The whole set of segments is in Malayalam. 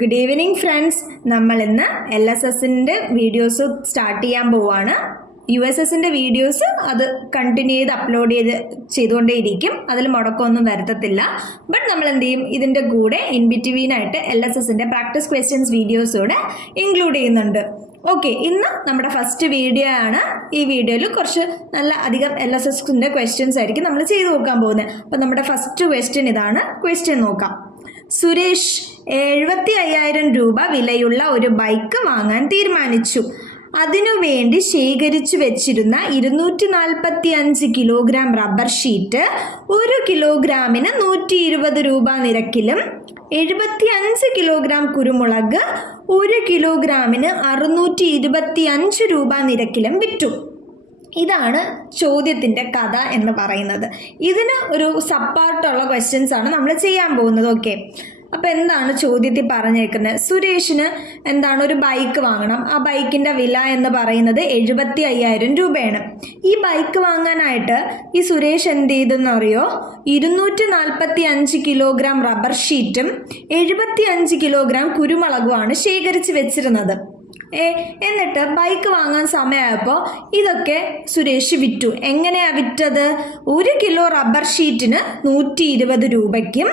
Good evening friends. നമ്മൾ ഇന്ന് LSSന്റെ വീഡിയോസ് സ്റ്റാർട്ട് ചെയ്യാൻ പോവാണ്. USSന്റെ വീഡിയോസ് അത് കണ്ടിന്യൂ ചെയ്ത് അപ്ലോഡ് ചെയ്തുകൊണ്ടേയിരിക്കും. അതിൽ മുടക്കമൊന്നും വരുത്തത്തില്ല. ബട്ട് നമ്മൾ എന്ത് ചെയ്യും, ഇതിൻ്റെ കൂടെ ഇൻ ബിറ്റ്വീൻ ആയിട്ട് LSSന്റെ പ്രാക്ടീസ് ക്വസ്റ്റ്യൻസ് വീഡിയോസോടെ ഇൻക്ലൂഡ് ചെയ്യുന്നുണ്ട്. ഓക്കെ, ഇന്ന് നമ്മുടെ ഫസ്റ്റ് വീഡിയോ ആണ്. ഈ വീഡിയോയിൽ കുറച്ച് നല്ല അധികം LSSന്റെ ക്വസ്റ്റ്യൻസ് ആയിരിക്കും നമ്മൾ ചെയ്തു നോക്കാൻ പോകുന്നത്. അപ്പം നമ്മുടെ ഫസ്റ്റ് ക്വസ്റ്റ്യൻ ഇതാണ്. ക്വസ്റ്റ്യൻ നോക്കാം. സുരേഷ് 75,000 രൂപ വിലയുള്ള ഒരു ബൈക്ക് വാങ്ങാൻ തീരുമാനിച്ചു. അതിനുവേണ്ടി ശേഖരിച്ചു വെച്ചിരുന്ന 245 കിലോഗ്രാം റബ്ബർ ഷീറ്റ് 1 കിലോഗ്രാമിന് 120 രൂപ നിരക്കിലും 75 കിലോഗ്രാം കുരുമുളക് 1 കിലോഗ്രാമിന് 625 രൂപ നിരക്കിലും വിറ്റു. ഇതാണ് ചോദ്യത്തിൻ്റെ കഥ എന്ന് പറയുന്നത്. ഇതിന് ഒരു സബ്പാർട്ടുള്ള ക്വസ്റ്റ്യൻസ് ആണ് നമ്മൾ ചെയ്യാൻ പോകുന്നത്. ഓക്കെ, അപ്പോൾ എന്താണ് ചോദ്യത്തിൽ പറഞ്ഞേക്കുന്നത്? സുരേഷിന് എന്താണ് ഒരു ബൈക്ക് വാങ്ങണം. ആ ബൈക്കിൻ്റെ വില എന്ന് പറയുന്നത് 75,000 രൂപയാണ്. ഈ ബൈക്ക് വാങ്ങാനായിട്ട് ഈ സുരേഷ് എന്ത് ചെയ്തെന്ന് അറിയോ? 245 കിലോഗ്രാം റബ്ബർ ഷീറ്റും 75 കിലോഗ്രാം കുരുമുളകുമാണ് ശേഖരിച്ച് വെച്ചിരുന്നത്. എന്നിട്ട് ബൈക്ക് വാങ്ങാൻ സമയമായപ്പോൾ ഇതൊക്കെ സുരേഷ് വിറ്റു. എങ്ങനെയാണ് വിറ്റത്? 1 കിലോ റബ്ബർ ഷീറ്റിന് 120 രൂപയ്ക്കും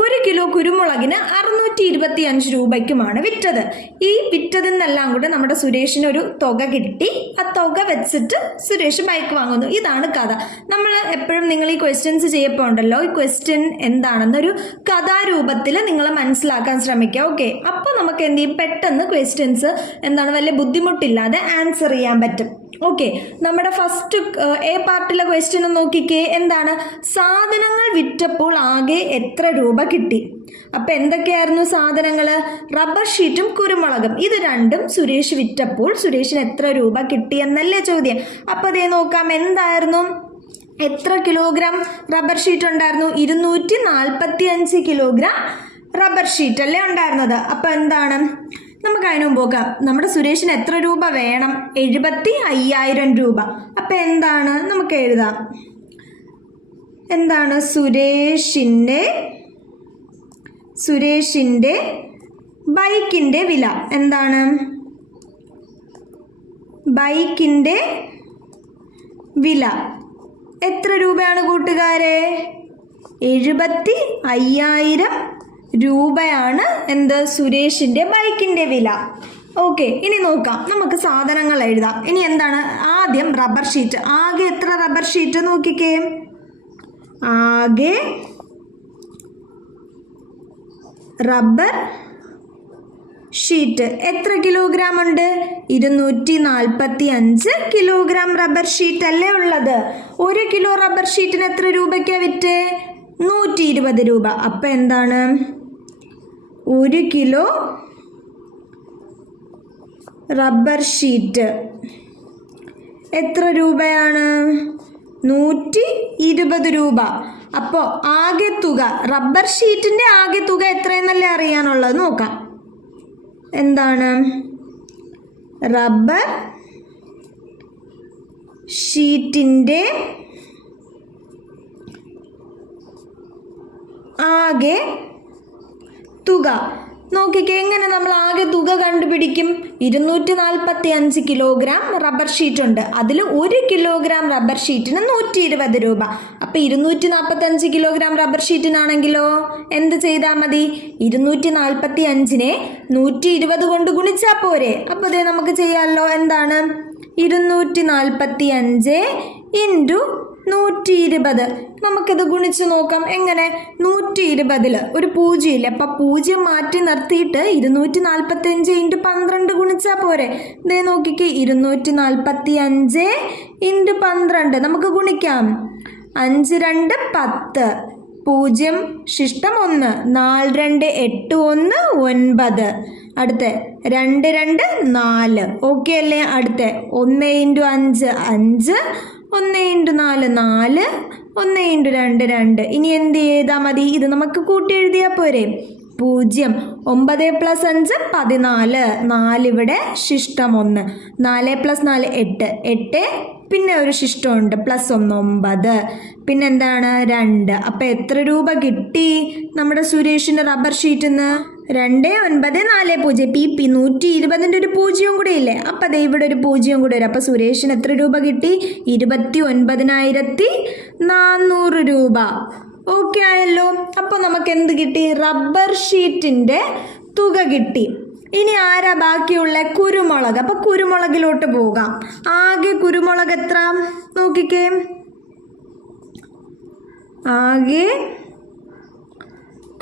1 കിലോ കുരുമുളകിന് 625 രൂപയ്ക്കുമാണ് വിറ്റത്. ഈ വിറ്റതെന്നെല്ലാം കൂടെ നമ്മുടെ സുരേഷിന് ഒരു തുക കിട്ടി. ആ തുക വെച്ചിട്ട് സുരേഷ് ബൈക്ക് വാങ്ങുന്നു. ഇതാണ് കഥ. നമ്മൾ എപ്പോഴും നിങ്ങൾ ഈ ക്വസ്റ്റ്യൻസ് ചെയ്യപ്പോൾ ഉണ്ടല്ലോ, ഈ ക്വസ്റ്റ്യൻ എന്താണെന്നൊരു കഥാരൂപത്തിൽ നിങ്ങൾ മനസ്സിലാക്കാൻ ശ്രമിക്കുക. ഓക്കെ, അപ്പോൾ നമുക്ക് എന്ത് ചെയ്യും, പെട്ടെന്ന് ക്വസ്റ്റ്യൻസ് എന്താണ് വലിയ ബുദ്ധിമുട്ടില്ലാതെ ആൻസർ ചെയ്യാൻ പറ്റും. ഓക്കെ, നമ്മുടെ ഫസ്റ്റ് എ പാർട്ടിലെ ക്വസ്റ്റ്യൻ നോക്കിക്കേ. എന്താണ്? സാധനങ്ങൾ വിറ്റപ്പോൾ ആകെ എത്ര രൂപ കിട്ടി? അപ്പം എന്തൊക്കെയായിരുന്നു സാധനങ്ങൾ? റബ്ബർ ഷീറ്റും കുരുമുളകും. ഇത് രണ്ടും സുരേഷ് വിറ്റപ്പോൾ സുരേഷിന് എത്ര രൂപ കിട്ടി എന്നല്ലേ ചോദ്യം. അപ്പോൾ അതേ നോക്കാം. എന്തായിരുന്നു? എത്ര കിലോഗ്രാം റബ്ബർ ഷീറ്റ് ഉണ്ടായിരുന്നു? 245 കിലോഗ്രാം റബ്ബർ ഷീറ്റ് അല്ലേ ഉണ്ടായിരുന്നത്. അപ്പോൾ എന്താണ്, നമുക്ക് അതിന് മുമ്പ് നോക്കാം. നമ്മുടെ സുരേഷിന് എത്ര രൂപ വേണം? 75,000 രൂപ. അപ്പം എന്താണ്, നമുക്ക് എഴുതാം. എന്താണ് സുരേഷിൻ്റെ ബൈക്കിൻ്റെ വില? എന്താണ് ബൈക്കിൻ്റെ വില? എത്ര രൂപയാണ് കൂട്ടുകാരെ? 75,000 രൂപയാണ് എന്ത്, സുരേഷിൻ്റെ ബൈക്കിൻ്റെ വില. ഓക്കെ, ഇനി നോക്കാം. നമുക്ക് സാധനങ്ങൾ എഴുതാം. ഇനി എന്താണ്? ആദ്യം റബ്ബർ ഷീറ്റ്. ആകെ എത്ര റബ്ബർ ഷീറ്റ് നോക്കിക്കേ. ആകെ റബ്ബർ ഷീറ്റ് എത്ര കിലോഗ്രാം ഉണ്ട്? 245 കിലോഗ്രാം റബ്ബർ ഷീറ്റ് അല്ലേ ഉള്ളത്. 1 കിലോ റബ്ബർ ഷീറ്റിന് എത്ര രൂപയ്ക്കാണ് വിറ്റ്? 120 രൂപ. അപ്പം എന്താണ്, 1 കിലോ റബ്ബർ ഷീറ്റ് എത്ര രൂപയാണ്? 120 രൂപ. അപ്പോൾ ആകെ തുക, റബ്ബർ ഷീറ്റിൻ്റെ ആകെ തുക എത്രയെന്നല്ലേ അറിയാനുള്ളത്. നോക്കാം. എന്താണ്? റബ്ബർ ഷീറ്റിൻ്റെ ആകെ തുക നോക്കിക്കേ. എങ്ങനെ നമ്മൾ ആകെ തുക കണ്ടുപിടിക്കും? 245 കിലോഗ്രാം റബ്ബർ ഷീറ്റ് ഉണ്ട്. അതിൽ 1 കിലോഗ്രാം റബ്ബർ ഷീറ്റിന് 120 രൂപ. അപ്പം 245 കിലോഗ്രാം റബ്ബർ ഷീറ്റിനാണെങ്കിലോ എന്ത് ചെയ്താൽ മതി? 245നെ 120 കൊണ്ട് ഗുണിച്ചാൽ പോരെ. അപ്പോൾ അതേ നമുക്ക് ചെയ്യാമല്ലോ. എന്താണ്? 245 ഇൻറ്റു 120. നമുക്കിത് ഗുണിച്ച് നോക്കാം. എങ്ങനെ? 120 ഒരു 0 ഇല്ല. അപ്പം 0 മാറ്റി നിർത്തിയിട്ട് 245 ഇൻറ്റു 12 ഗുണിച്ചാൽ പോരെ. ഇതേ നോക്കിക്കേ, 245 ഇൻറ്റു 12 നമുക്ക് ഗുണിക്കാം. 5 2 10, 0 ശിഷ്ടം 1, 4 2 8 1 9. അടുത്ത 2 2 4. ഓക്കെ അല്ലേ? അടുത്ത 1 ഇൻറ്റു 5 5, 1 ഇൻറ്റു 4 4, 1 ഇൻറ്റു 2 2. ഇനി എന്ത് ചെയ്താൽ മതി? ഇത് നമുക്ക് കൂട്ടി എഴുതിയാൽ പോരെ. 0 9 + 5 14, 4 ഇവിടെ ശിഷ്ടം 1, 4 + 4 8 8, പിന്നെ ഒരു ശിഷ്ടമുണ്ട് +1 9, പിന്നെന്താണ് 2. അപ്പം എത്ര രൂപ കിട്ടി നമ്മുടെ സുരേഷിന് റബ്ബർ ഷീറ്റിൽ നിന്ന്? 2940 പി 120ൻ്റെ ഒരു പൂജ്യവും കൂടെ ഇല്ലേ, അപ്പം ദേ ഇവിടെ ഒരു പൂജ്യവും കൂടെ വരും. അപ്പം സുരേഷിന് എത്ര രൂപ കിട്ടി? 29,400 രൂപ. ഓക്കെ ആയല്ലോ. അപ്പോൾ നമുക്ക് എന്ത് കിട്ടി? റബ്ബർ ഷീറ്റിൻ്റെ തുക കിട്ടി. ഇനി ആരാ ബാക്കിയുള്ള? കുരുമുളക്. അപ്പം കുരുമുളകിലോട്ട് പോകാം. ആകെ കുരുമുളക് എത്ര നോക്കിക്കേ. ആകെ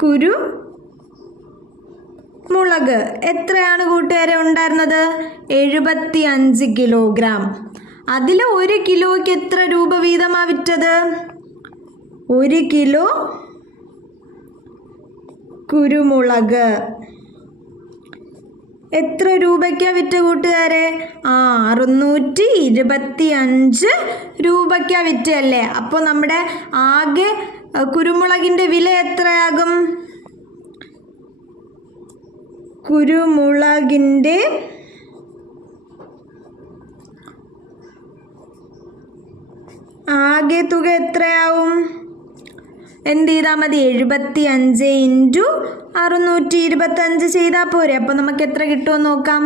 കുരുമുളക് എത്രയാണ് കൂട്ടുകാരെ ഉണ്ടായിരുന്നത്? 75 കിലോഗ്രാം. അതിൽ 1 കിലോയ്ക്ക് എത്ര രൂപ വീതമാണ് വിറ്റത്? 1 കിലോ കുരുമുളക് എത്ര രൂപയ്ക്കാണ് വിറ്റ കൂട്ടുകാരെ? 625 രൂപയ്ക്കാണ് വിറ്റല്ലേ. അപ്പോൾ നമ്മുടെ ആകെ കുരുമുളകിൻ്റെ വില എത്രയാകും? കുരുമുളകിൻ്റെ ആകെ തുക എത്രയാവും? എന്ത് ചെയ്താൽ മതി? 75 ഇൻറ്റു 625 ചെയ്താൽ പോരെ. അപ്പോൾ നമുക്ക് എത്ര കിട്ടുമെന്ന് നോക്കാം.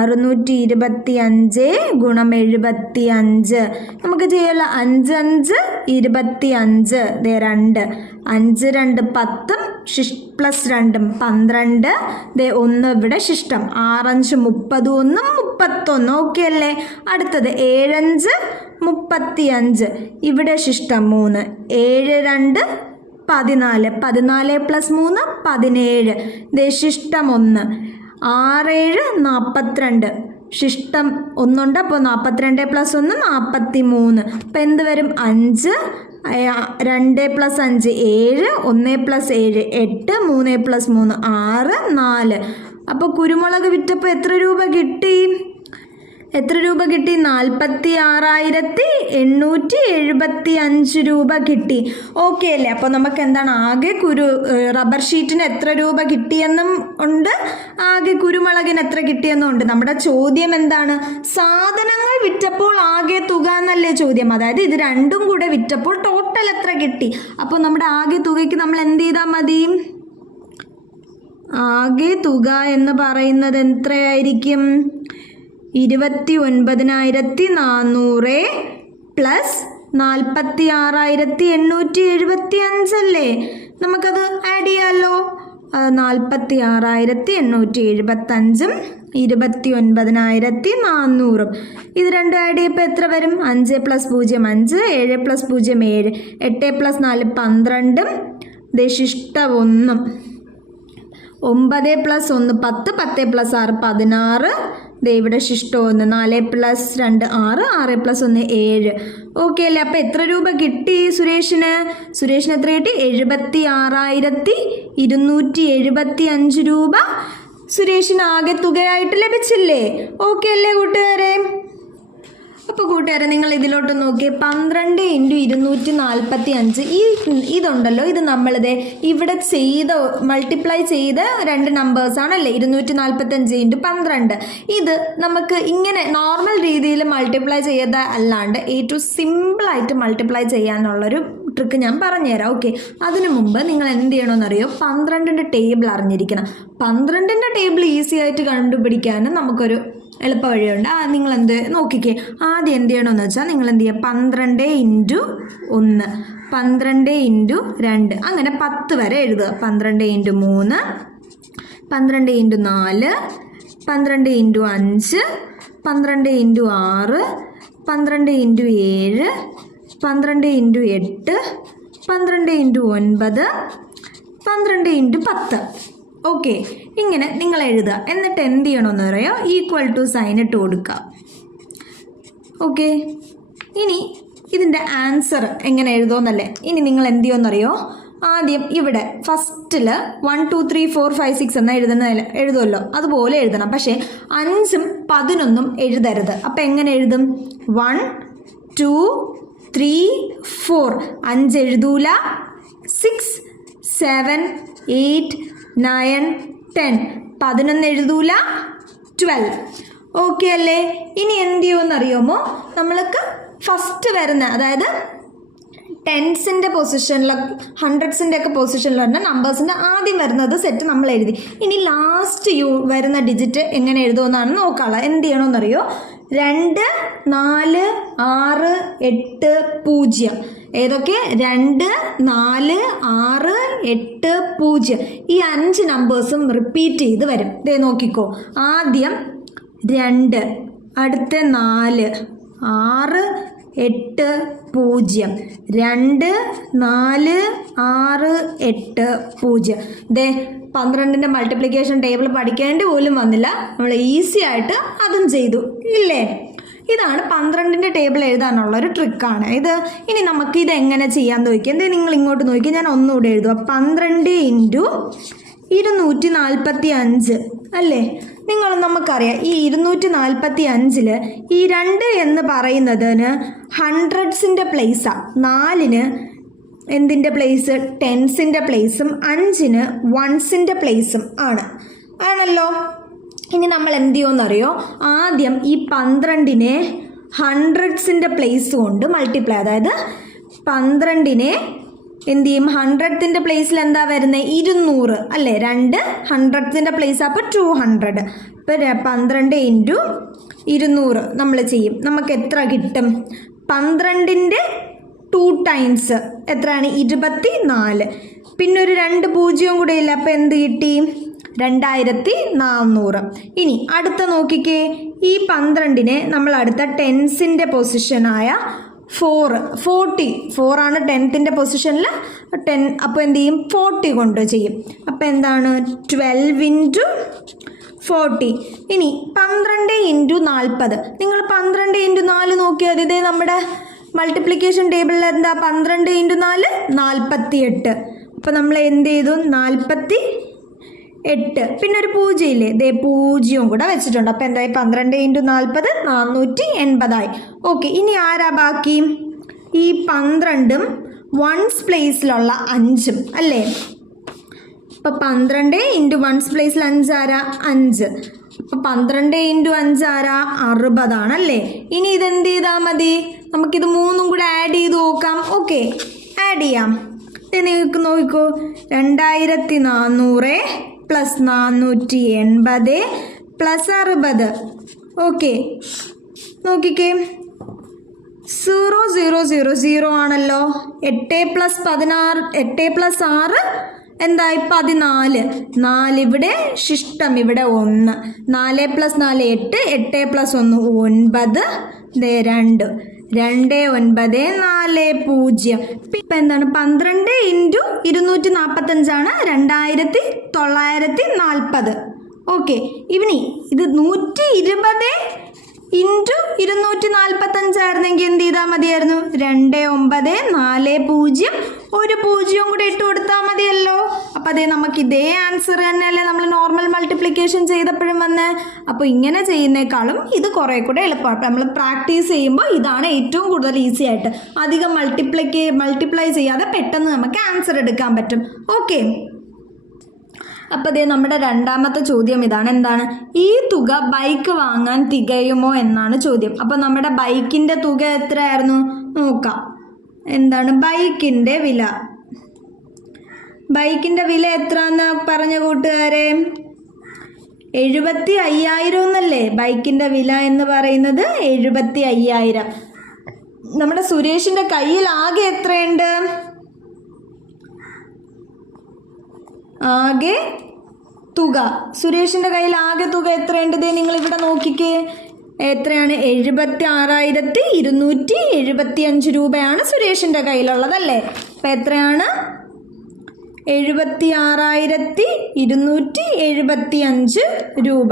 625 ഗുണം 75 നമുക്ക് ചെയ്യാമല്ലോ. 5 5 25 ദേ 2 5 2 10 പ്ലസ് 2 12 ദേ 1 ഇവിടെ ശിഷ്ടം 6 5 31 31. ഓക്കെ അല്ലേ? അടുത്തത് 7 5 35 ഇവിടെ ശിഷ്ടം 3 7 2 14 14 പ്ലസ് 3 17 ദേ ശിഷ്ടം 1 6 7 42 ശിഷ്ടം 1 ഉണ്ട്. അപ്പോൾ 42 പ്ലസ് 1 43. അപ്പം എന്ത് വരും? 5 2 പ്ലസ് 5 7 1 പ്ലസ് 7 8 3 പ്ലസ് 3 6 4. അപ്പോൾ കുരുമുളക് വിറ്റപ്പോൾ എത്ര രൂപ കിട്ടി? 46,875 രൂപ കിട്ടി. ഓക്കെ അല്ലേ? അപ്പോൾ നമുക്ക് എന്താണ് ആകെ റബ്ബർ ഷീറ്റിന് എത്ര രൂപ കിട്ടിയെന്നും ഉണ്ട്, ആകെ കുരുമുളകിന് എത്ര കിട്ടിയെന്നും ഉണ്ട്. നമ്മുടെ ചോദ്യം എന്താണ്? സാധനങ്ങൾ വിറ്റപ്പോൾ ആകെ തുക എന്നല്ലേ ചോദ്യം. അതായത് ഇത് രണ്ടും കൂടെ വിറ്റപ്പോൾ ടോട്ടൽ എത്ര കിട്ടി. അപ്പോൾ നമ്മുടെ ആകെ തുകയ്ക്ക് നമ്മൾ എന്ത് ചെയ്താൽ മതി? ആകെ തുക എന്ന് പറയുന്നത് എത്രയായിരിക്കും? 29,400 പ്ലസ് 46,875 അല്ലേ? നമുക്കത് ആഡ് ചെയ്യാമല്ലോ. 46,875 29,400 ഇത് രണ്ടും ആഡ് ചെയ്യുമ്പോൾ എത്ര വരും? 5 പ്ലസ് 0 5 7 പ്ലസ് 0 7 8 പ്ലസ് 4 12 ശിഷ്ടം 1 9 പ്ലസ് 1 10 10 പ്ലസ് 6 16 ദേ ഇവിടെ ശിഷ്ടം 1 4 പ്ലസ് 2 6 6 പ്ലസ് 1 7. ഓക്കെ അല്ലേ? അപ്പോൾ എത്ര രൂപ കിട്ടി സുരേഷിന്? സുരേഷിന് എത്ര കിട്ടി? 76,275 രൂപ സുരേഷിന് ആകെ തുകയായിട്ട് ലഭിച്ചില്ലേ? ഓക്കെ അല്ലേ കൂട്ടുകാരെ? അപ്പോൾ കൂട്ടുകാരെ നിങ്ങൾ ഇതിലോട്ട് നോക്കി 12 ഇൻറ്റു 245 ഇതുണ്ടല്ലോ, ഇത് നമ്മളിത് ഇവിടെ മൾട്ടിപ്ലൈ ചെയ്ത 2 നമ്പേഴ്സാണല്ലേ. 245 ഇൻറ്റു 12 ഇത് നമുക്ക് ഇങ്ങനെ നോർമൽ രീതിയിൽ മൾട്ടിപ്ലൈ ചെയ്ത അല്ലാണ്ട് ഏറ്റവും സിമ്പിളായിട്ട് മൾട്ടിപ്ലൈ ചെയ്യാനുള്ളൊരു ട്രിക്ക് ഞാൻ പറഞ്ഞുതരാം. ഓക്കെ, അതിനു മുമ്പ് നിങ്ങൾ എന്ത് ചെയ്യണമെന്നറിയോ? 12ൻ്റെ ടേബിൾ അറിഞ്ഞിരിക്കണം. 12ൻ്റെ ടേബിൾ ഈസി ആയിട്ട് കണ്ടുപിടിക്കാനും നമുക്കൊരു എളുപ്പ വഴിയുണ്ട്. നിങ്ങൾ എന്ത് നോക്കിക്കേ. ആദ്യം എന്ത് ചെയ്യണമെന്ന് വെച്ചാൽ നിങ്ങൾ എന്ത് ചെയ്യുക? 12 ഇൻറ്റു 1 12 ഇൻറ്റു 2 അങ്ങനെ 10 വരെ എഴുതുക. 12 into 3 12 into 4 12 into 5 12 into 6 12 into 7 12 into 8 12 into 9 12 into 10. Okay, ഇങ്ങനെ നിങ്ങൾ എഴുതുക. എന്നിട്ട് എന്ത് ചെയ്യണമെന്ന് പറയുമോ? ഈക്വൽ ടു സൈൻ ഇട്ട് കൊടുക്കുക. ഓക്കെ, ഇനി ഇതിൻ്റെ ആൻസർ എങ്ങനെ എഴുതുമെന്നല്ലേ. ഇനി നിങ്ങൾ എന്ത് ചെയ്യുമെന്നറിയോ? ആദ്യം ഇവിടെ ഫസ്റ്റിൽ 1 2 3 4 5 6 എന്ന് എഴുതുമല്ലോ, അതുപോലെ എഴുതണം. പക്ഷേ 5ഉം 11ഉം എഴുതരുത്. അപ്പം എങ്ങനെ എഴുതും? 1 2 3 4 5 എഴുതൂല. 6 7 8 9 10 11 എഴുതൂല. 12. ഓക്കെ അല്ലേ? ഇനി എന്ത് ചെയ്യുമെന്ന് അറിയാമോ? നമ്മൾക്ക് ഫസ്റ്റ് വരുന്ന അതായത് ടെൻസിൻ്റെ പൊസിഷനിൽ, ഹൺഡ്രഡ്സിൻ്റെ ഒക്കെ പൊസിഷനിൽ വരുന്ന നമ്പേഴ്സിൻ്റെ ആദ്യം വരുന്നത് സെറ്റ് നമ്മൾ എഴുതി. ഇനി ലാസ്റ്റ് വരുന്ന ഡിജിറ്റ് എങ്ങനെ എഴുതുമെന്നാണ് നോക്കാനുള്ളത്. എന്ത് ചെയ്യണമെന്നറിയോ? 2, 4, 6, 8, 0. ഏതൊക്കെ? 2, 4, 6, 8, 0. ഈ 5 നമ്പേഴ്സും റിപ്പീറ്റ് ചെയ്ത് വരും. ദേ നോക്കിക്കോ. ആദ്യം 2, അടുത്ത 4, 6, 8, 0. 2, 4, 6, 8, 0. ദേ 12ൻ്റെ മൾട്ടിപ്ലിക്കേഷൻ ടേബിൾ പഠിക്കേണ്ടി പോലും വന്നില്ല. നമ്മൾ ഈസി ആയിട്ട് അതും ചെയ്തു ഇല്ലേ? ഇതാണ് 12ൻ്റെ ടേബിൾ എഴുതാനുള്ളൊരു ട്രിക്കാണ് ഇത്. ഇനി നമുക്ക് ഇത് എങ്ങനെ ചെയ്യാൻ നോക്കിയാൽ, എന്തേ നിങ്ങൾ ഇങ്ങോട്ട് നോക്കി, ഞാൻ ഒന്നുകൂടെ എഴുതുക. 12 × 245 അല്ലേ? നമുക്കറിയാം ഈ 245-ൽ ഈ 2 എന്ന് പറയുന്നതിന് ഹൺഡ്രഡ്സിൻ്റെ പ്ലേസാണ്. 4-ന് എന്തിൻ്റെ പ്ലേസ്? ടെൻസിൻ്റെ പ്ലേസും 5-ന് വൺസിൻ്റെ പ്ലേസും ആണല്ലോ. ഇനി നമ്മൾ എന്ത് ചെയ്യുമെന്നറിയോ? ആദ്യം ഈ 12-നെ ഹൺഡ്രഡ്സിൻ്റെ പ്ലേസ് കൊണ്ട് മൾട്ടിപ്ലൈ, അതായത് 12-നെ എന്ത് ചെയ്യും? 100ത്തിൻ്റെ പ്ലേസിൽ എന്താ വരുന്നത്? 200 അല്ലേ? 2 ഹൺഡ്രഡ്സിൻ്റെ പ്ലേസ്, അപ്പോൾ 200. ഇപ്പോൾ 12 × 200 നമ്മൾ ചെയ്യും. നമുക്ക് എത്ര കിട്ടും? 12ൻ്റെ 2 ടൈംസ് എത്രയാണ്? 24. പിന്നെ ഒരു 2 പൂജ്യവും കൂടെ ഇല്ല, അപ്പോൾ എന്ത് കിട്ടി? 2400. ഇനി അടുത്ത നോക്കിക്കേ. ഈ 12-നെ നമ്മൾ അടുത്ത ടെൻസിൻ്റെ പൊസിഷനായ 4 ആണ് 10ത്തിൻ്റെ പൊസിഷനിൽ. 10 അപ്പോൾ എന്ത് ചെയ്യും? 40 കൊണ്ട് ചെയ്യും. അപ്പോൾ എന്താണ്? 12 × 40. ഇനി 12 × 40. നിങ്ങൾ 12 × 4 നോക്കിയാൽ മതി. ഇതേ നമ്മുടെ മൾട്ടിപ്ലിക്കേഷൻ ടേബിളിൽ എന്താ? 12 × 4 48. അപ്പോൾ നമ്മൾ എന്ത് ചെയ്തു? 48. പിന്നെ ഒരു 0 ഇല്ലേ? ദേ 0 കൂടെ വെച്ചിട്ടുണ്ട്. അപ്പോൾ എന്തായി? 12 × 40 480 ആയി. ഓക്കെ, ഇനി ആരാ ബാക്കി? ഈ 12ഉം വൺസ് പ്ലേസിലുള്ള 5ഉം അല്ലേ? അപ്പോൾ 12 × വൺസ് പ്ലേസിൽ 5 ആരാ? 5. അപ്പോൾ 12 × 5 ആരാ? 60 ആണല്ലേ? ഇനി ഇതെന്ത് ചെയ്താൽ മതി? നമുക്കിത് 3ഉം കൂടെ ആഡ് ചെയ്ത് നോക്കാം. ഓക്കെ, ആഡ് ചെയ്യാം. നിങ്ങൾക്ക് നോക്കിക്കോ. 2400 + 480 + 60. ഓക്കെ, നോക്കിക്കേ. 0 0 0 0 ആണല്ലോ. 8 + 16, 8 + 6 എന്തായി? 14. 4 ഇവിടെ, ശിഷ്ടം ഇവിടെ 1. 4 + 4 8, 8 + 1 9, 2 2 9 4 0. ഇപ്പം എന്താണ്? 12 × 245 ആണ് 2940. ഓക്കെ, ഇനി ഇത് 120 × 245 ആയിരുന്നെങ്കിൽ എന്ത് ചെയ്താൽ മതിയായിരുന്നു? 2 9 4 0, ഒരു 0 കൂടെ ഇട്ട് കൊടുത്താൽ മതിയല്ലോ. അപ്പോൾ അതേ നമുക്ക് ഇതേ ആൻസർ തന്നെയല്ലേ നമ്മൾ നോർമൽ മൾട്ടിപ്ലിക്കേഷൻ ചെയ്തപ്പോഴും വന്ന്. അപ്പോൾ ഇങ്ങനെ ചെയ്യുന്നേക്കാളും ഇത് കുറേ കൂടെ എളുപ്പമാണ്. നമ്മൾ പ്രാക്ടീസ് ചെയ്യുമ്പോൾ ഇതാണ് ഏറ്റവും കൂടുതൽ ഈസി ആയിട്ട്. അധികം മൾട്ടിപ്ലൈ ചെയ്യാതെ പെട്ടെന്ന് നമുക്ക് ആൻസർ എടുക്കാൻ പറ്റും. ഓക്കെ, അപ്പോൾ അതേ നമ്മുടെ രണ്ടാമത്തെ ചോദ്യം ഇതാണ്. എന്താണ്? ഈ തുക ബൈക്ക് വാങ്ങാൻ തികയുമോ എന്നാണ് ചോദ്യം. അപ്പോൾ നമ്മുടെ ബൈക്കിൻ്റെ തുക എത്രയായിരുന്നു നോക്കാം. എന്താണ് ബൈക്കിൻ്റെ വില? ബൈക്കിൻ്റെ വില എത്രയെന്ന് പറഞ്ഞ കൂട്ടുകാരെ? 75,000 എന്നല്ലേ ബൈക്കിൻ്റെ വില എന്ന് പറയുന്നത്? 75,000. നമ്മുടെ സുരേഷിൻ്റെ കയ്യിൽ ആകെ എത്രയുണ്ട്? ആകെ തുക, സുരേഷിൻ്റെ കയ്യിൽ ആകെ തുക എത്രയുണ്ട്? നിങ്ങൾ ഇവിടെ നോക്കിക്കേ. എത്രയാണ്? 76,275 രൂപയാണ് സുരേഷിൻ്റെ കയ്യിലുള്ളതല്ലേ? അപ്പം എത്രയാണ്? 76,275 രൂപ.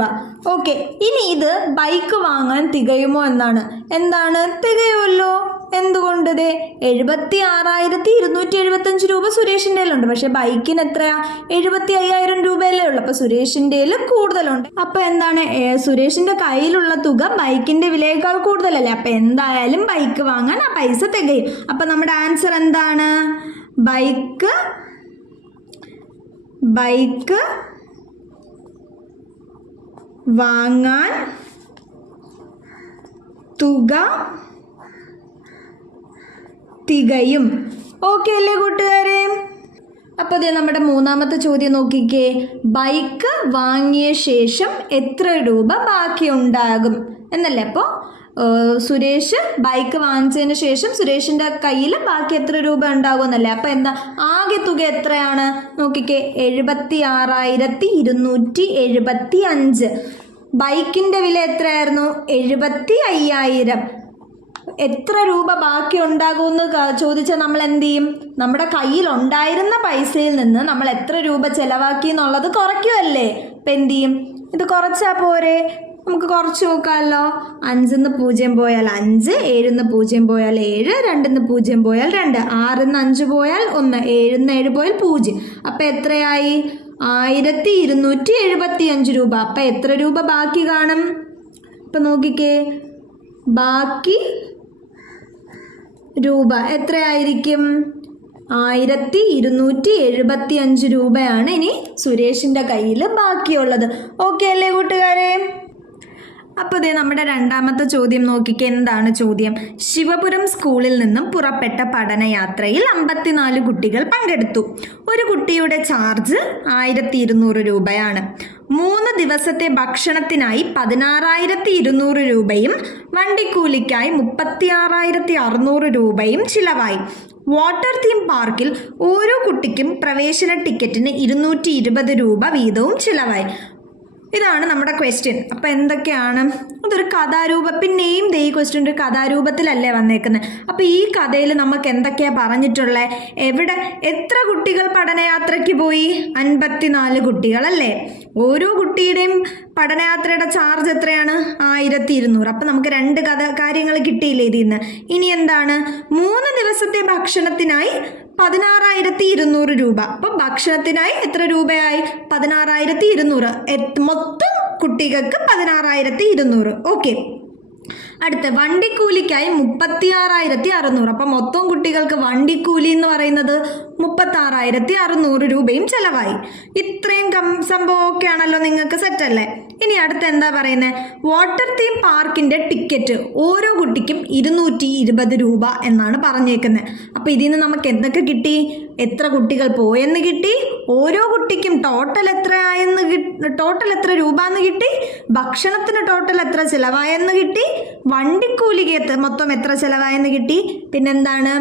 ഓക്കെ, ഇനി ഇത് ബൈക്ക് വാങ്ങാൻ തികയുമോ എന്നാണ്. എന്താണ്? തികയുമല്ലോ. എന്തുകൊണ്ട്? 76,275 രൂപ സുരേഷിൻ്റെ കയ്യിലുണ്ട്. പക്ഷെ ബൈക്കിന് എത്രയാ? 75,000 രൂപയല്ലേ ഉള്ളു. അപ്പോൾ സുരേഷിൻ്റെ കയ്യിൽ കൂടുതലുണ്ട്. അപ്പോൾ എന്താണ്? സുരേഷിൻ്റെ കയ്യിലുള്ള തുക ബൈക്കിൻ്റെ വിലയേക്കാൾ കൂടുതലല്ലേ? അപ്പോൾ എന്തായാലും ബൈക്ക് വാങ്ങാൻ ആ പൈസ തികയും. അപ്പോൾ നമ്മുടെ ആൻസർ എന്താണ്? ബൈക്ക് വാങ്ങാൻ തുക തികയും. ഓക്കെ അല്ലേ കൂട്ടുകാരെ? അപ്പോൾ ഇത് നമ്മുടെ മൂന്നാമത്തെ ചോദ്യം നോക്കിക്കേ. ബൈക്ക് വാങ്ങിയ ശേഷം എത്ര രൂപ ബാക്കിയുണ്ടാകും എന്നല്ലേ. അപ്പോൾ സുരേഷ് ബൈക്ക് വാങ്ങിച്ചതിന് ശേഷം സുരേഷിൻ്റെ കയ്യിൽ ബാക്കി എത്ര രൂപ ഉണ്ടാകും എന്നല്ലേ. അപ്പോൾ എന്താ ആകെ തുക എത്രയാണ് നോക്കിക്കേ, 76,275. ബൈക്കിൻ്റെ വില എത്രയായിരുന്നു? 75,000. എത്ര രൂപ ബാക്കി ഉണ്ടാകുമെന്ന് ചോദിച്ചാൽ നമ്മൾ എന്ത് ചെയ്യും? നമ്മുടെ കയ്യിൽ ഉണ്ടായിരുന്ന പൈസയിൽ നിന്ന് നമ്മൾ എത്ര രൂപ ചിലവാക്കി എന്നുള്ളത് കുറയ്ക്കുമല്ലേ. അപ്പം എന്ത് ചെയ്യും? ഇത് കുറച്ചാൽ പോരെ, നമുക്ക് കുറച്ച് നോക്കാമല്ലോ. 5-ന്ന് 0 പോയാൽ 5, 7-ന്ന് 0 പോയാൽ 7, 2-ന്ന് 0 പോയാൽ 2, 6-ന്ന് 5 പോയാൽ 1, 7-ന്ന് 7 പോയാൽ 0. അപ്പം എത്രയായി? 1275 രൂപ. അപ്പം എത്ര രൂപ ബാക്കി കാണും? ഇപ്പം നോക്കിക്കേ, ബാക്കി രൂപ എത്രയായിരിക്കും? 1275 രൂപയാണ് ഇനി സുരേഷിൻ്റെ കയ്യിൽ ബാക്കിയുള്ളത്. ഓക്കെ അല്ലേ കൂട്ടുകാരെ? അപ്പോൾ ഇതേ നമ്മുടെ രണ്ടാമത്തെ ചോദ്യം നോക്കിക്കേ. എന്താണ് ചോദ്യം? ശിവപുരം സ്കൂളിൽ നിന്നും പുറപ്പെട്ട പഠനയാത്രയിൽ 54 കുട്ടികൾ പങ്കെടുത്തു. ഒരു കുട്ടിയുടെ ചാർജ് 1200 രൂപയാണ്. 3 ദിവസത്തെ ഭക്ഷണത്തിനായി 16,200 രൂപയും വണ്ടിക്കൂലിക്കായി 36,600 രൂപയും ചിലവായി. വാട്ടർ തീം പാർക്കിൽ ഓരോ കുട്ടിക്കും പ്രവേശന ടിക്കറ്റിന് 220 രൂപ വീതവും ചിലവായി. ഇതാണ് നമ്മുടെ ക്വസ്റ്റ്യൻ. അപ്പോൾ എന്തൊക്കെയാണ്? അതൊരു കഥാരൂപം. പിന്നെയും ഈ ക്വസ്റ്റ്യൻ ഒരു കഥാരൂപത്തിലല്ലേ വന്നേക്കുന്നത്. അപ്പോൾ ഈ കഥയിൽ നമുക്ക് എന്തൊക്കെയാണ് പറഞ്ഞിട്ടുള്ളത്? എത്ര കുട്ടികൾ പഠനയാത്രയ്ക്ക് പോയി? 54 കുട്ടികളല്ലേ. ഓരോ കുട്ടിയുടെയും പഠനയാത്രയുടെ ചാർജ് എത്രയാണ്? 1200. അപ്പം നമുക്ക് 2 കാര്യങ്ങൾ കിട്ടിയില്ലേ ഇതിൽ നിന്ന്. ഇനി എന്താണ്? 3 ദിവസത്തെ ഭക്ഷണത്തിനായി 16,200 രൂപ. അപ്പം ഭക്ഷണത്തിനായി എത്ര രൂപയായി? 16,200. മൊത്തം കുട്ടികൾക്ക് 16,200. ഓക്കെ. അടുത്ത വണ്ടിക്കൂലിക്കായി 36,600. അപ്പം മൊത്തം കുട്ടികൾക്ക് വണ്ടിക്കൂലി എന്ന് പറയുന്നത് 36,600 രൂപയും ചെലവായി. ഇത്രയും സംഭവമൊക്കെ ആണല്ലോ, നിങ്ങൾക്ക് സെറ്റല്ലേ? ഇനി അടുത്ത് എന്താ പറയുന്നത്? വാട്ടർ തീം പാർക്കിൻ്റെ ടിക്കറ്റ് ഓരോ കുട്ടിക്കും 220 രൂപ എന്നാണ് പറഞ്ഞേക്കുന്നത്. അപ്പോൾ ഇതിൽ നിന്ന് നമുക്ക് എന്തൊക്കെ കിട്ടി? എത്ര കുട്ടികൾ പോയെന്ന് കിട്ടി, ഓരോ കുട്ടിക്കും ടോട്ടൽ എത്ര രൂപ എന്ന് കിട്ടി, ഭക്ഷണത്തിന് ടോട്ടൽ എത്ര ചിലവായെന്ന് കിട്ടി, വണ്ടിക്കൂലിക്ക് മൊത്തം എത്ര ചിലവായെന്ന് കിട്ടി, പിന്നെന്താണ്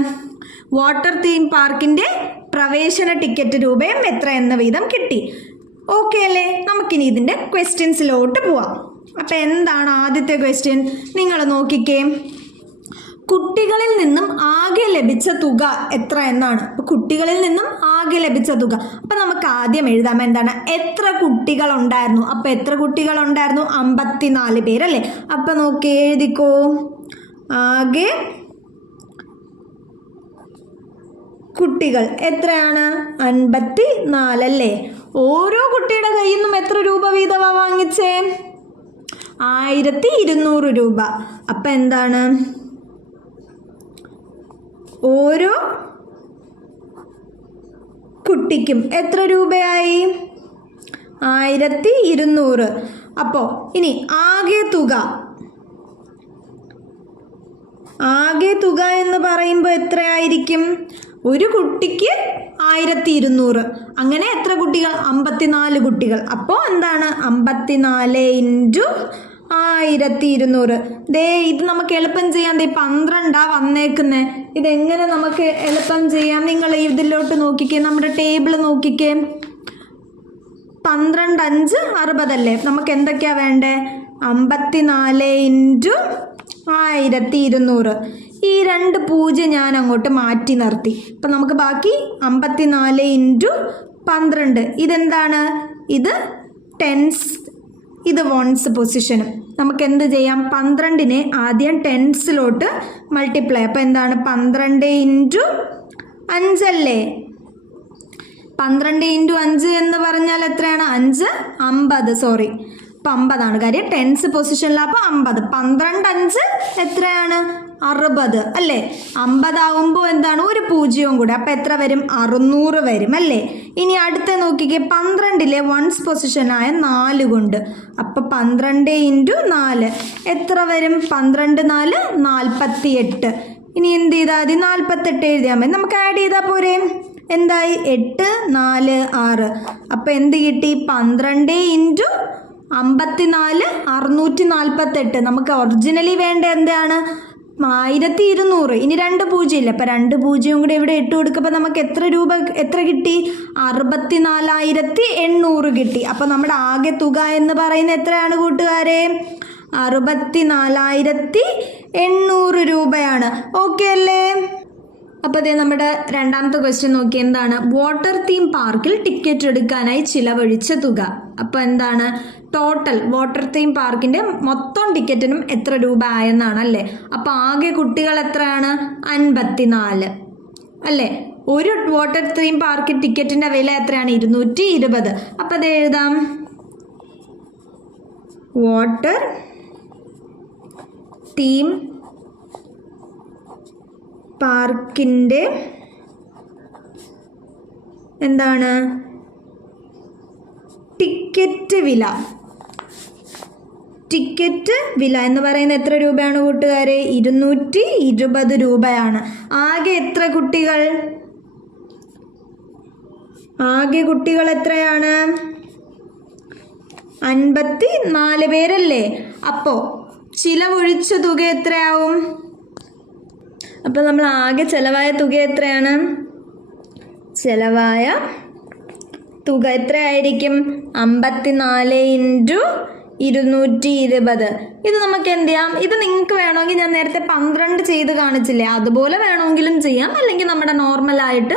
വാട്ടർ തീം പാർക്കിൻ്റെ പ്രവേശന ടിക്കറ്റ് രൂപയും എത്ര എന്ന വീതം കിട്ടി. ഓക്കെ അല്ലേ? നമുക്കിനി ഇതിൻ്റെ ക്വസ്റ്റ്യൻസിലോട്ട് പോവാം. അപ്പം എന്താണ് ആദ്യത്തെ ക്വസ്റ്റ്യൻ? നിങ്ങൾ നോക്കിക്കേ, കുട്ടികളിൽ നിന്നും ആകെ ലഭിച്ച തുക എത്ര എന്നാണ്. അപ്പോൾ കുട്ടികളിൽ നിന്നും ആകെ ലഭിച്ച തുക. അപ്പം നമുക്ക് ആദ്യം എഴുതാം എന്താണ്? എത്ര കുട്ടികൾ ഉണ്ടായിരുന്നു? അപ്പോൾ എത്ര കുട്ടികൾ ഉണ്ടായിരുന്നു? 54 പേരല്ലേ. അപ്പം നോക്കി എഴുതിക്കോ, ആകെ കുട്ടികൾ എത്രയാണ്? 54 അല്ലേ. ഓരോ കുട്ടിയുടെ കയ്യിൽ നിന്നും എത്ര രൂപ വീതമാണ് വാങ്ങിച്ചേ? 1200 രൂപ. അപ്പം എന്താണ്? ഓരോ കുട്ടിക്കും എത്ര രൂപയായി? 1200. അപ്പോൾ ഇനി ആകെ തുക എന്ന് പറയുമ്പോൾ എത്രയായിരിക്കും? ഒരു കുട്ടിക്ക് 1200. അങ്ങനെ എത്ര കുട്ടികൾ? 54 കുട്ടികൾ. അപ്പോൾ എന്താണ്? 54 × 1200. ഇത് നമുക്ക് എളുപ്പം ചെയ്യാം. 12 വന്നേക്കുന്നത്. ഇതെങ്ങനെ നമുക്ക് എളുപ്പം ചെയ്യാം? നിങ്ങൾ ഇതിലോട്ട് നോക്കിക്കേ, നമ്മുടെ ടേബിൾ നോക്കിക്കേ. 12 5 60 അല്ലേ. നമുക്ക് എന്തൊക്കെയാണ് വേണ്ടേ? 54 × 1200. ഈ 2 0 ഞാൻ അങ്ങോട്ട് മാറ്റി നിർത്തി. അപ്പം നമുക്ക് ബാക്കി 54 × 12. ഇതെന്താണ്? ഇത് ടെൻസ്, ഇത് വൺസ് പൊസിഷനും. നമുക്ക് എന്ത് ചെയ്യാം? 12നെ ആദ്യം ടെൻസിലോട്ട് മൾട്ടിപ്ലൈ. അപ്പോൾ എന്താണ്? 12 × 5 അല്ലേ. 12 × 5 എന്ന് പറഞ്ഞാൽ എത്രയാണ്? 5 50. സോറി, അപ്പം 50 കാര്യം ടെൻസ് പൊസിഷനിൽ. അപ്പോൾ 50. 12 5 എത്രയാണ്? 60 അല്ലേ. 50 ആവുമ്പോൾ എന്താണ്? ഒരു 0 കൂടെ. അപ്പം എത്ര വരും? 600 വരും അല്ലേ. ഇനി അടുത്ത നോക്കിക്കേ, 12ലെ വൺസ് പൊസിഷനായ 4 കൊണ്ട്. അപ്പം 12 × 4 എത്ര വരും? 12 4 48. ഇനി എന്ത് ചെയ്താൽ മതി? 48 എഴുതിയാൽ മതി. നമുക്ക് ആഡ് ചെയ്താൽ പോരെ? എന്തായി? 8, 4, 6. അപ്പം എന്ത് കിട്ടി? 12 × 54 648. നമുക്ക് ഒറിജിനലി വേണ്ട എന്താണ്? 1200. ഇനി 2 പൂജ്യം ഇല്ല, അപ്പം 2 പൂജ്യവും കൂടെ ഇവിടെ ഇട്ട് കൊടുക്കുമ്പോൾ നമുക്ക് എത്ര കിട്ടി? 64,800 കിട്ടി. അപ്പം നമ്മുടെ ആകെ തുക എന്ന് പറയുന്നത് എത്രയാണ് കൂട്ടുകാരെ? 64,800 രൂപയാണ്. ഓക്കെ അല്ലേ? അപ്പോൾ അതേ നമ്മുടെ രണ്ടാമത്തെ ക്വസ്റ്റ്യൻ നോക്കി. എന്താണ്? വാട്ടർ തീം പാർക്കിൽ ടിക്കറ്റ് എടുക്കാനായി ചിലവഴിച്ച തുക. അപ്പോൾ എന്താണ്? ടോട്ടൽ വാട്ടർ തീം പാർക്കിൻ്റെ മൊത്തം ടിക്കറ്റിനും എത്ര രൂപ ആയെന്നാണ് അല്ലേ? അപ്പോൾ ആകെ കുട്ടികൾ എത്രയാണ്? 54 അല്ലേ? ഒരു വാട്ടർ തീം പാർക്ക് ടിക്കറ്റിൻ്റെ വില എത്രയാണ്? 220. അപ്പോൾ അത് എഴുതാം. വാട്ടർ തീം പാർക്കിൻ്റെ എന്താണ്? ടിക്കറ്റ് വില എന്ന് പറയുന്നത് എത്ര രൂപയാണ് കൂട്ടുകാരെ? 220 രൂപയാണ്. ആകെ എത്ര കുട്ടികൾ? എത്രയാണ്? 54 പേരല്ലേ? അപ്പോൾ ചിലവൊഴിച്ച തുക എത്രയാവും? അപ്പോൾ നമ്മൾ ആകെ ചിലവായ തുക എത്രയാണ്? ചിലവായ തുക എത്രയായിരിക്കും? 54 × 220. ഇത് നമുക്ക് എന്ത് ചെയ്യാം? ഇത് നിങ്ങൾക്ക് വേണമെങ്കിൽ ഞാൻ നേരത്തെ 12 ചെയ്ത് കാണിച്ചില്ലേ, അതുപോലെ വേണമെങ്കിലും ചെയ്യാം. അല്ലെങ്കിൽ നമ്മുടെ നോർമലായിട്ട്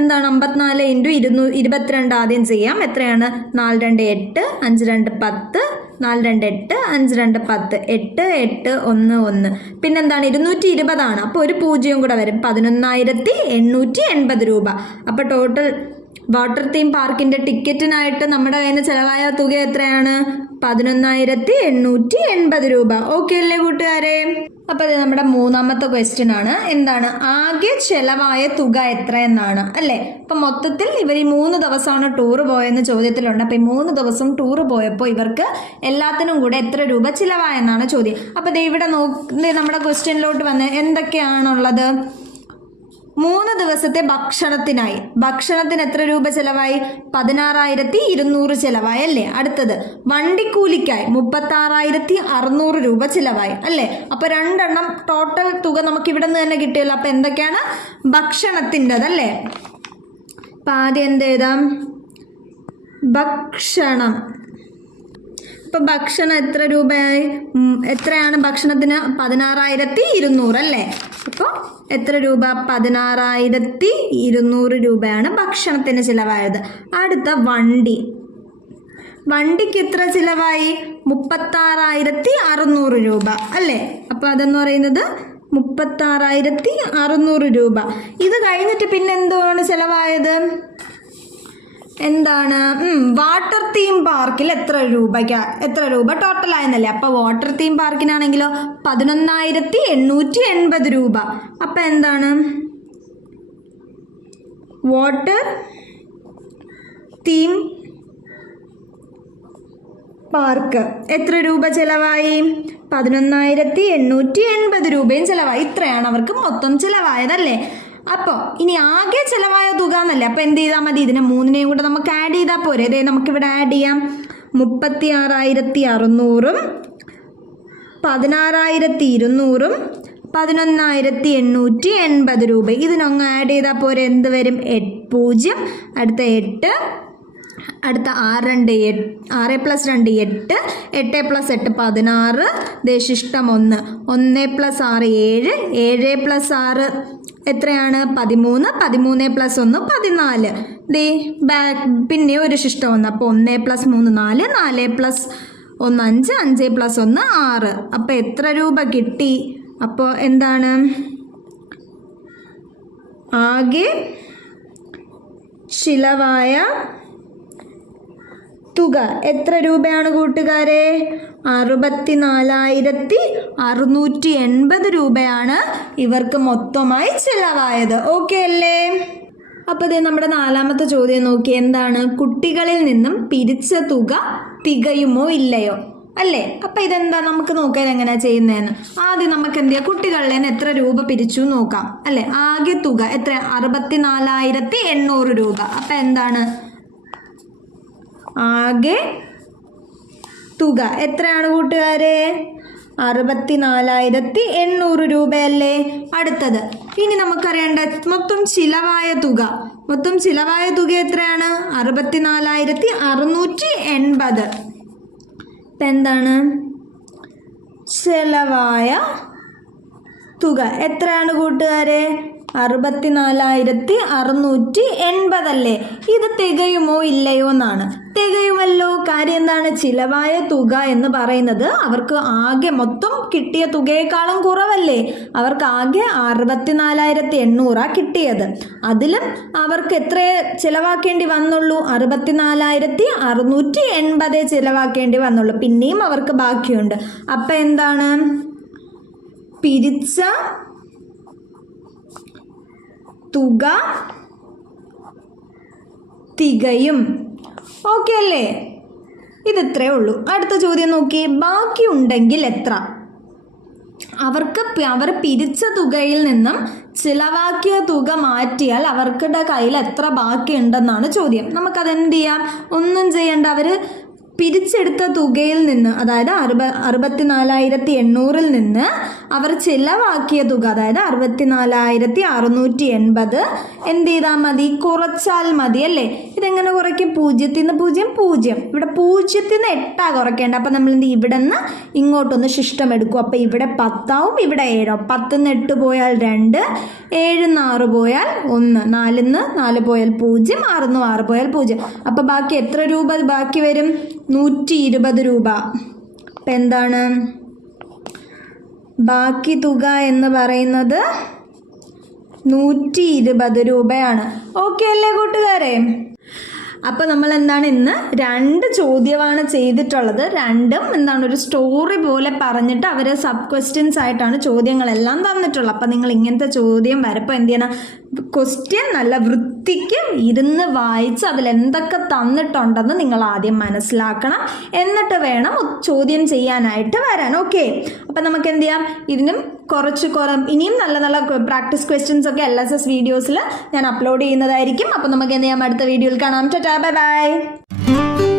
എന്താണ് 54 × 22 ആദ്യം ചെയ്യാം. എത്രയാണ്? 4 2 8, 5 2 10, 4 2 8, 5 2 10, 8 8 1 1. പിന്നെന്താണ്? 220 ആണ്. അപ്പോൾ ഒരു പൂജ്യവും കൂടെ വരും. 11,880 രൂപ. അപ്പോൾ ടോട്ടൽ വാട്ടർ തീം പാർക്കിൻ്റെ ടിക്കറ്റിനായിട്ട് നമ്മുടെ കയ്യിൽ നിന്ന് ചിലവായ തുക എത്രയാണ്? 11,880 രൂപ. ഓക്കെ അല്ലേ കൂട്ടുകാരെ? അപ്പോൾ അത് നമ്മുടെ മൂന്നാമത്തെ ക്വസ്റ്റ്യൻ ആണ്. എന്താണ്? ആകെ ചിലവായ തുക എത്രയെന്നാണ് അല്ലേ? അപ്പം മൊത്തത്തിൽ ഇവർ ഈ 3 ദിവസമാണ് ടൂറ് പോയെന്ന് ചോദ്യത്തിലുണ്ട്. അപ്പം ഈ 3 ദിവസം ടൂറ് പോയപ്പോൾ ഇവർക്ക് എല്ലാത്തിനും കൂടെ എത്ര രൂപ ചിലവായെന്നാണ് ചോദ്യം. അപ്പോൾ ദേ ഇവിടെ നമ്മുടെ ക്വസ്റ്റ്യനിലോട്ട് വന്ന് എന്തൊക്കെയാണുള്ളത്? 3 ദിവസത്തെ ഭക്ഷണത്തിന് എത്ര രൂപ ചിലവായി? 16,200 ചിലവായി അല്ലേ? അടുത്തത് വണ്ടിക്കൂലിക്കായി 36,600 രൂപ ചിലവായി അല്ലേ? അപ്പോൾ 2 എണ്ണം ടോട്ടൽ തുക നമുക്ക് ഇവിടെ നിന്ന് തന്നെ കിട്ടിയല്ലോ. അപ്പോൾ എന്തൊക്കെയാണ്? ഭക്ഷണത്തിൻ്റെതല്ലേ? അപ്പം ആദ്യം എന്ത് എഴുതാം? ഭക്ഷണം. ഇപ്പം ഭക്ഷണം എത്ര രൂപയായി? എത്രയാണ് ഭക്ഷണത്തിന്? 16,200 അല്ലേ? അപ്പോൾ എത്ര രൂപ? 16,200 രൂപയാണ് ഭക്ഷണത്തിന് ചിലവായത്. അടുത്ത വണ്ടിക്ക് എത്ര ചിലവായി? 36,600 രൂപ അല്ലേ? അപ്പോൾ അതെന്ന് പറയുന്നത് 36,600 രൂപ. ഇത് കഴിഞ്ഞിട്ട് പിന്നെ എന്താണ് ചിലവായത്? എന്താണ്? വാട്ടർ തീം പാർക്കിൽ എത്ര രൂപ ടോട്ടൽ ആയെന്നല്ലേ? അപ്പോൾ വാട്ടർ തീം പാർക്കിനാണെങ്കിലോ 11,880 രൂപ. അപ്പം എന്താണ്? വാട്ടർ തീം പാർക്ക് എത്ര രൂപ ചിലവായി? 11,880 രൂപയും ചിലവായി. ഇത്രയാണ് അവർക്ക് മൊത്തം ചിലവായതല്ലേ? അപ്പോൾ ഇനി ആകെ ചിലവായ തുക എന്നല്ലേ? അപ്പോൾ എന്ത് ചെയ്താൽ മതി? ഇതിനെ 3നെയും കൂടെ നമുക്ക് ആഡ് ചെയ്താൽ പോരെ? അതെ, നമുക്കിവിടെ ആഡ് ചെയ്യാം. 36,600, 16,200, 11,880 രൂപ. ഇതിനൊന്ന് ആഡ് ചെയ്താൽ പോരെ? എന്ത് വരും? 8 അടുത്ത 8, അടുത്ത 6 2 8, 6 + 2 8, 8 + 8 16, ശിഷ്ടം 1, 1 + 6 7, 7 + 6 എത്രയാണ്? 13, 13 + 1 14. പിന്നെ ഒരു ശിഷ്ടം 1. അപ്പോൾ 1 + 3 4, 4 + 1 5, 5 + 1 6. അപ്പോൾ എത്ര രൂപ കിട്ടി? അപ്പോൾ എന്താണ്? ആകെ ചിലവായ തുക എത്ര രൂപയാണ് കൂട്ടുകാരെ? 64,680 രൂപയാണ് ഇവർക്ക് മൊത്തമായി ചിലവായത്. ഓക്കെ അല്ലേ? അപ്പോൾ ഇത് നമ്മുടെ 4ാമത്തെ ചോദ്യം നോക്കി. എന്താണ്? കുട്ടികളിൽ നിന്നും പിരിച്ച തുക തികയുമോ ഇല്ലയോ? അല്ലേ? അപ്പം ഇതെന്താ, നമുക്ക് നോക്കാൻ എങ്ങനെയാണ് ചെയ്യുന്നതെന്ന്. ആദ്യം നമുക്ക് എന്ത് ചെയ്യാം, കുട്ടികളിൽ നിന്ന് എത്ര രൂപ പിരിച്ചു നോക്കാം അല്ലേ. ആകെ തുക എത്ര? 64,800 രൂപ. അപ്പം എന്താണ് ആകെ തുക എത്രയാണ് കൂട്ടുകാരെ? 64,800 രൂപയല്ലേ. അടുത്തത് ഇനി നമുക്കറിയേണ്ട മൊത്തം ചിലവായ തുക. മൊത്തം ചിലവായ തുക എത്രയാണ്? 64,680. ഇപ്പം എന്താണ് ചിലവായ തുക എത്രയാണ് കൂട്ടുകാരെ? 64,680 അല്ലേ. ഇത് തികയുമോ ഇല്ലയോ എന്നാണ്. തികയുമല്ലോ. കാര്യം എന്താണ്? ചിലവായ തുക എന്ന് പറയുന്നത് അവർക്ക് ആകെ മൊത്തം കിട്ടിയ തുകയേക്കാളും കുറവല്ലേ. അവർക്ക് ആകെ 64,800 കിട്ടിയത്. അതിലും അവർക്ക് എത്ര ചിലവാക്കേണ്ടി വന്നുള്ളൂ? 64,680 ചിലവാക്കേണ്ടി വന്നുള്ളൂ. പിന്നെയും അവർക്ക് ബാക്കിയുണ്ട്. അപ്പം എന്താണ്? പിരിച്ച തുക തികയും. ഓക്കെ അല്ലേ? ഇതിത്രേ ഉള്ളൂ. അടുത്ത ചോദ്യം നോക്കി. ബാക്കി ഉണ്ടെങ്കിൽ എത്ര? അവർ പിരിച്ച തുകയിൽ നിന്നും ചിലവാക്കിയ തുക മാറ്റിയാൽ അവർക്കുടെ കയ്യിൽ എത്ര ബാക്കിയുണ്ടെന്നാണ് ചോദ്യം. നമുക്കതെന്ത് ചെയ്യാം? ഒന്നും ചെയ്യേണ്ട. അവർ പിരിച്ചെടുത്ത തുകയിൽ നിന്ന്, അതായത് 64,800 നിന്ന് അവർ ചിലവാക്കിയ തുക, അതായത് 64,680 എന്ത് ചെയ്താൽ മതി? കുറച്ചാൽ മതി അല്ലേ. ഇതെങ്ങനെ കുറയ്ക്കും? 0 ൽ നിന്ന് 0 0. ഇവിടെ 0 ൽ നിന്ന് 8 കുറയ്ക്കേണ്ട. അപ്പം നമ്മൾ എന്ത് ഇവിടെ നിന്ന് ഇങ്ങോട്ടൊന്ന് ശിഷ്ടം എടുക്കും. അപ്പം ഇവിടെ 10 ആവും, ഇവിടെ 7 ആവും. 10 ൽ നിന്ന് 8 പോയാൽ 2, 7 ൽ നിന്ന് 6 പോയാൽ 1, 4 ൽ നിന്ന് 4 പോയാൽ 0, 6 ൽ നിന്ന് 6 പോയാൽ 0. അപ്പം ബാക്കി എത്ര രൂപ ബാക്കി വരും? 120 രൂപ. അപ്പം എന്താണ് ബാക്കി തുക എന്ന് പറയുന്നത്? 120 രൂപയാണ്. ഓക്കെ അല്ലേ കൂട്ടുകാരെ? അപ്പോൾ നമ്മൾ എന്താണ് ഇന്ന് 2 ചോദ്യമാണ് ചെയ്തിട്ടുള്ളത്. രണ്ടും എന്താണ് ഒരു സ്റ്റോറി പോലെ പറഞ്ഞിട്ട് അവർ സബ് ക്വസ്റ്റ്യൻസ് ആയിട്ടാണ് ചോദ്യങ്ങളെല്ലാം തന്നിട്ടുള്ളത്. അപ്പം നിങ്ങൾ ഇങ്ങനത്തെ ചോദ്യം വരപ്പോൾ എന്ത് ചെയ്യണം? ക്വസ്റ്റ്യൻ നല്ല വൃത്തിക്ക് ഇരുന്ന് വായിച്ച് അതിലെന്തൊക്കെ തന്നിട്ടുണ്ടെന്ന് നിങ്ങൾ ആദ്യം മനസ്സിലാക്കണം. എന്നിട്ട് വേണം ചോദ്യം ചെയ്യാനായിട്ട് വരാൻ. ഓക്കെ. അപ്പം നമുക്ക് എന്ത് ചെയ്യാം? ഇതിനും ഇനിയും നല്ല നല്ല പ്രാക്ടീസ് ക്വസ്റ്റ്യൻസ് ഒക്കെ LSS വീഡിയോസിൽ ഞാൻ അപ്ലോഡ് ചെയ്യുന്നതായിരിക്കും. അപ്പം നമുക്ക് എന്ത് ചെയ്യാം? അടുത്ത വീഡിയോയിൽ കാണാം. Tata, bye bye.